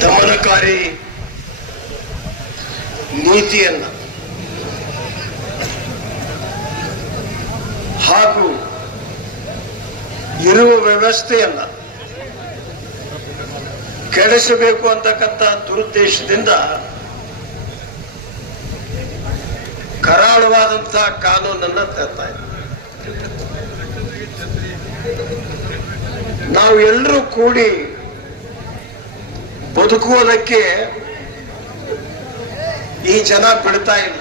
ದಮನಕಾರಿ ನೀತಿಯನ್ನ ಹಾಗೂ ಇರುವ ವ್ಯವಸ್ಥೆಯನ್ನ ಕೆಡಿಸಬೇಕು ಅಂತಕ್ಕಂಥ ದುರುದ್ದೇಶದಿಂದ ಕರಾಳವಾದಂತಹ ಕಾನೂನನ್ನ ತರ್ತಾ ಇದೆ. ನಾವು ಎಲ್ಲರೂ ಕೂಡಿ ಬದುಕುವುದಕ್ಕೆ ಈ ಜನ ಬಿಡ್ತಾ ಇಲ್ಲ.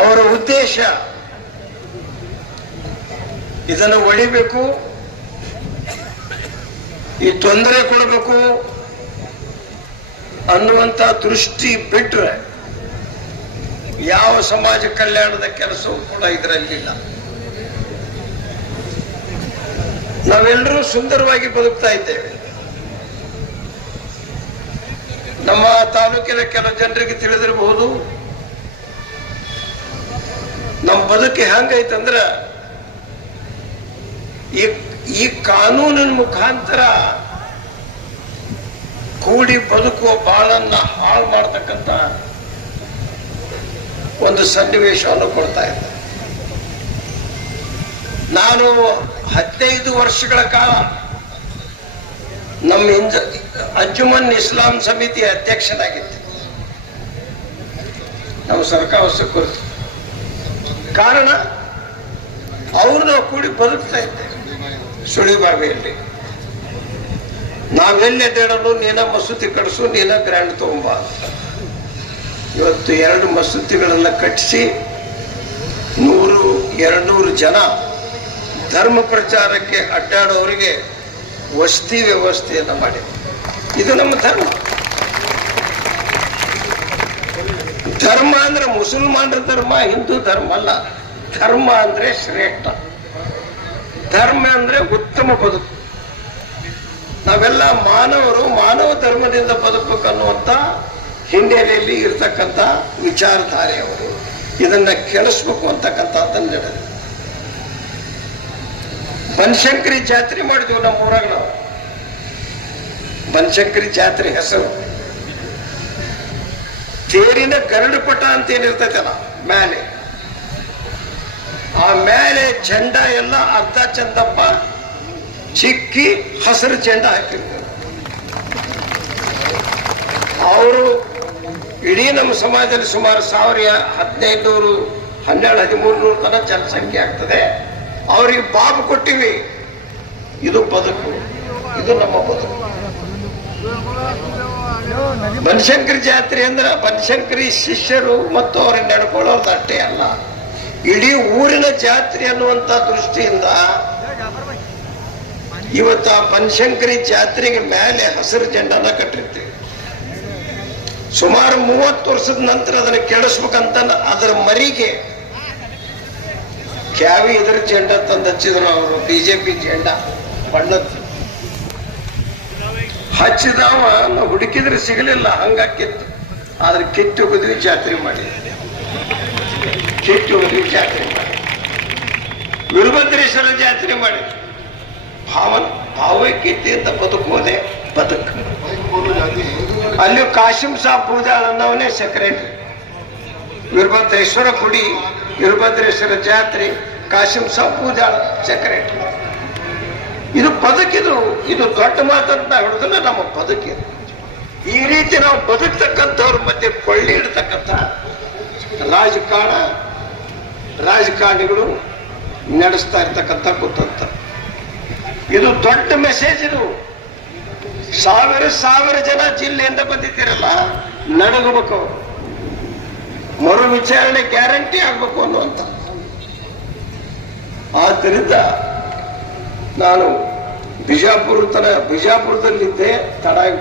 ಅವರ ಉದ್ದೇಶ ಇದನ್ನು ಒಡಿಬೇಕು, ಈ ತೊಂದರೆ ಕೊಡಬೇಕು ಅನ್ನುವಂತ ದೃಷ್ಟಿ ಬಿಟ್ರೆ ಯಾವ ಸಮಾಜ ಕಲ್ಯಾಣದ ಕೆಲಸವೂ ಕೂಡ ಇದರಲ್ಲಿಲ್ಲ. ನಾವೆಲ್ಲರೂ ಸುಂದರವಾಗಿ ಬದುಕ್ತಾ ಇದ್ದೇವೆ. ನಮ್ಮ ತಾಲೂಕಿನ ಕೆಲವು ಜನರಿಗೆ ತಿಳಿದಿರಬಹುದು, ನಮ್ಮ ಬದುಕು ಹೆಂಗೈತಂದ್ರ ಈ ಕಾನೂನಿನ ಮುಖಾಂತರ ಕೂಡಿ ಬದುಕುವ ಬಾಳನ್ನ ಹಾಳು ಮಾಡತಕ್ಕಂಥ ಒಂದು ಸನ್ನಿವೇಶವನ್ನು ಕೊಡ್ತಾ ಇದ್ದ. ನಾನು 15 ವರ್ಷಗಳ ಕಾಲ ನಮ್ಮ ಅಂಜುಮನ್ ಇಸ್ಲಾಂ ಸಮಿತಿಯ ಅಧ್ಯಕ್ಷನಾಗಿದ್ದೆ. ನಾವು ಸರ್ಕಾರ ಕುರಿತು ಕಾರಣ ಅವ್ರು ನಾವು ಕೂಡಿ ಬದುಕ್ತಾ ಇದ್ದೇವೆ. ಸುಳಿಬಾವಿಯಲ್ಲಿ ನಾವೆಲ್ಲಿ ಅಡ್ಡಾಡಲು ನೀನ ಮಸೂತಿ ಕಡಿಸು, ನೀನ ಗ್ರ್ಯಾಂಡ್ ತಗೊಂಬ. ಇವತ್ತು 2 ಮಸೂತಿಗಳನ್ನ ಕಟ್ಟಿಸಿ 100-200 ಜನ ಧರ್ಮ ಪ್ರಚಾರಕ್ಕೆ ಅಡ್ಡಾಡೋರಿಗೆ ವಸತಿ ವ್ಯವಸ್ಥೆಯನ್ನು ಮಾಡಿ. ಇದು ನಮ್ಮ ಧರ್ಮ. ಧರ್ಮ ಅಂದ್ರೆ ಮುಸಲ್ಮಾನರ ಧರ್ಮ, ಹಿಂದೂ ಧರ್ಮ ಅಲ್ಲ. ಧರ್ಮ ಅಂದ್ರೆ ಶ್ರೇಷ್ಠ, ಧರ್ಮ ಅಂದ್ರೆ ಉತ್ತಮ ಬದುಕು. ನಾವೆಲ್ಲ ಮಾನವರು ಮಾನವ ಧರ್ಮದಿಂದ ಬದುಕಬೇಕನ್ನುವಂತ ಹಿನ್ನೆಲೆಯಲ್ಲಿ ಇರ್ತಕ್ಕಂಥ ವಿಚಾರಧಾರೆಯವರು. ಇದನ್ನ ಕೆಡಿಸ್ಬೇಕು ಅಂತಕ್ಕಂಥದ್ದನ್ನು ನಡೆದು ಬನಶಂಕರಿ ಜಾತ್ರೆ ಮಾಡಿದ್ವಿ ನಮ್ಮ ಊರಾಗ. ನಾವು ಬನಶಂಕರಿ ಜಾತ್ರೆ ಹೆಸರು ತೇರಿನ ಗರಡು ಪಟ ಅಂತ ಏನಿರ್ತೈತಲ್ಲ ಮೇಲೆ, ಆ ಮೇಲೆ ಚೆಂಡ ಎಲ್ಲ ಅರ್ಧ ಚಂದಪ್ಪ ಚಿಕ್ಕಿ ಹಸಿರು ಚೆಂಡ ಹಾಕಿರ್ತಾರೆ. ಅವರು ಇಡೀ ನಮ್ಮ ಸಮಾಜದಲ್ಲಿ ಸುಮಾರು 1500, 1200-1300 ತನಕ ಜನಸಂಖ್ಯೆ ಆಗ್ತದೆ. ಅವ್ರಿಗೆ ಬಾಬು ಕೊಟ್ಟಿವಿ. ಇದು ಬದುಕು, ಇದು ನಮ್ಮ ಬದುಕು. ಬನಶಂಕರಿ ಜಾತ್ರೆ ಅಂದ್ರೆ ಬನಶಂಕರಿ ಶಿಷ್ಯರು ಮತ್ತು ಅವ್ರಿಗೆ ನಡ್ಕೊಳ್ಳೋದು ಅಷ್ಟೇ ಅಲ್ಲ, ಇಡೀ ಊರಿನ ಜಾತ್ರೆ ಅನ್ನುವಂತ ದೃಷ್ಟಿಯಿಂದ ಇವತ್ತು ಆ ಬನಶಂಕರಿ ಜಾತ್ರೆಗೆ ಮೇಲೆ ಹಸಿರು ಜೆಂಡನ ಕಟ್ಟಿರ್ತೀವಿ. ಸುಮಾರು 30 ವರ್ಷದ ನಂತರ ಅದನ್ನು ಕೆಡಿಸ್ಬೇಕಂತ ಅದರ ಮರಿಗೆ ಕ್ಯಾವಿ ಇದರ ಜೆಂಡ ತಂದು ಹಚ್ಚಿದ್ರು. ಅವರು ಬಿಜೆಪಿ ಜೆಂಡ ಬಣ್ಣದ್ದು ಹಚ್ಚಿದವ ನಾವು ಹುಡುಕಿದ್ರೆ ಸಿಗಲಿಲ್ಲ, ಹಂಗಾಕಿತ್ತು. ಆದ್ರೆ ಕಿತ್ತು ಹೋಗಿದ್ವಿ, ಜಾತ್ರೆ ಮಾಡಿ ಕಿತ್ತು ಹೋಗಿದ್ವಿ, ಜಾತ್ರೆ ಮಾಡಿ ವೀರಭದ್ರೇಶ್ವರ ಜಾತ್ರೆ ಮಾಡಿ ಭಾವೈಕ್ಯತೆಯಿಂದ ಬದುಕುವುದೇ ಬದುಕು. ಅಲ್ಲಿ ಕಾಶಿಂ ಸಾಬ್ ಪೂಜಾಳ್ ಅನ್ನೋವನೇ ಸೆಕ್ರೆಟರಿ. ವೀರಭದ್ರೇಶ್ವರ ಗುಡಿ, ವೀರಭದ್ರೇಶ್ವರ ಜಾತ್ರೆ, ಕಾಶಿಂ ಸಾಬ್ ಪೂಜಾಳ್ ಸೆಕ್ರೆಟರಿ. ಇದು ಬದುಕಿದು. ಇದು ದೊಡ್ಡ ಮಾತಂತ ಹಿಡಿದ್ರೆ ನಮ್ಮ ಬದುಕಿದು. ಈ ರೀತಿ ನಾವು ಬದುಕ್ತಕ್ಕಂಥವ್ರ ಮಧ್ಯೆ ಕೊಳ್ಳಿ ಇಡ್ತಕ್ಕಂಥ ರಾಜಕಾರಣಿಗಳು ನಡೆಸ್ತಾ ಇರ್ತಕ್ಕಂಥ ಕುತಂತ್ರ. ಇದು ದೊಡ್ಡ ಮೆಸೇಜ್. ಇದು 1000 ಜನ ಜಿಲ್ಲೆಯಿಂದ ಬಂದಿದ್ದೀರಲ್ಲ, ನಡಗಬೇಕು, ಮರು ವಿಚಾರಣೆ ಗ್ಯಾರಂಟಿ ಆಗ್ಬೇಕು ಅನ್ನುವಂತ. ಆದ್ದರಿಂದ ನಾನು ಬಿಜಾಪುರದಲ್ಲಿದ್ದೆ, ತಡಾಗಿ